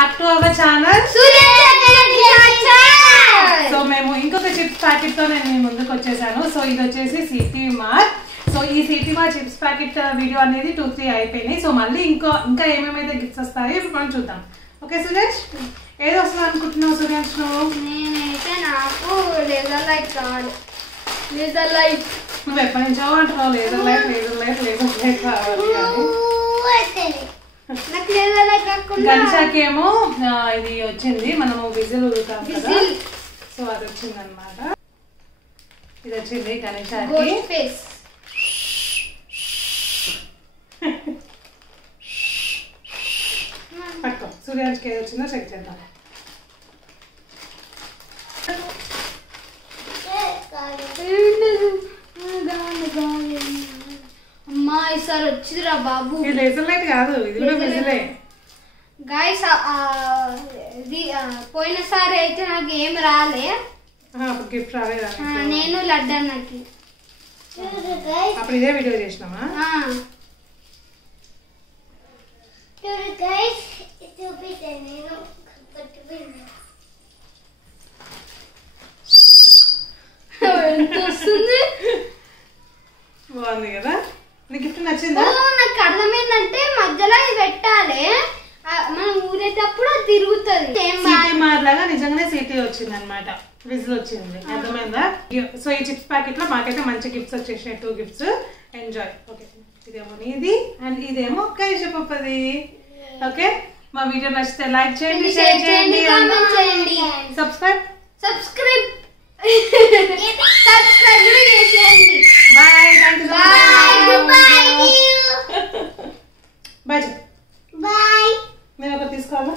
back to our channel. So మేము ఇంకొక chips packet తో నేను మీ ముందుకు వచ్చేసాను. సో ఇది వచ్చేసి సిటీ మార్ట్. సో ఈ city mart chips packet video అనేది 2-3 అయిపోయినాయి. సో మళ్ళీ ఇంకా ఏమేమైతే గిఫ్ట్స్ వస్తాయో ఇప్పుడు మనం చూద్దాం. ఓకే సురేష్, ఏది వస్తుంది అనుకుంటున్నావు సురేష్ నువ్వు? నేనైతే నాకు లేజర్ లైట్ కావాలి. లేజర్ లైట్ నువ్వు ఎప్పటి నుంచో అంటున్నావు లేజర్ లైట్ కావాలి అని. నాకు లేజర్ లైట్ కాకుండా గంచాకేమో ఇది వచ్చింది, మనము విజిల్ ఊదుతాం కదా, సో అది వచ్చింది అనమాట. ఇది వచ్చింది గణేశాకి. పట్టుకో, సూర్యానికి ఏది వచ్చిందో చెక్ చేద్దాం. అమ్మా ఈసారి వచ్చిరా బాబు. ఇది లేజర్ లైట్ కాదు, ఇది కూడా విజిలే. గైస్ పోయినసారి అయితే నాకు ఏం రాలే, గిఫ్ట్ రాలేదా? నేను లడ్డు అన్నకి అప్పుడు ఇదే వీడియో చేసినామా? వస్తుంది. బాగుంది కదా? నీ గిఫ్ట్ నచ్చిందా? నాకు అర్థమైందంటే మధ్యలో ఇది పెట్టాలి, మనం ఊరేటప్పుడు తిరుగుతుంది. సిటీ మాట్లాగా నిజంగానే సిటీ వచ్చింది అనమాట, విజిల్ వచ్చింది. అర్థమైందా? సో ఈ చిప్స్ ప్యాకెట్ లో మాకైతే మంచి గిఫ్ట్స్ వచ్చేసాయి, 2 గిఫ్ట్స్. ఎంజాయ్. ఓకే, ఇదేమో నీది అండ్ ఇదేమో కైష పప్పది. ఓకే, మా వీడియో నచ్చితే లైక్ చేయండి, షేర్ చేయండి, కామెంట్ చేయండి, సబ్స్క్రైబ్ సబ్స్క్రైబ్ కూడా చేయండి. Bye. Thank you so much. Bye bye. Bye. నేను ఒకటి తీసుకోవాలా?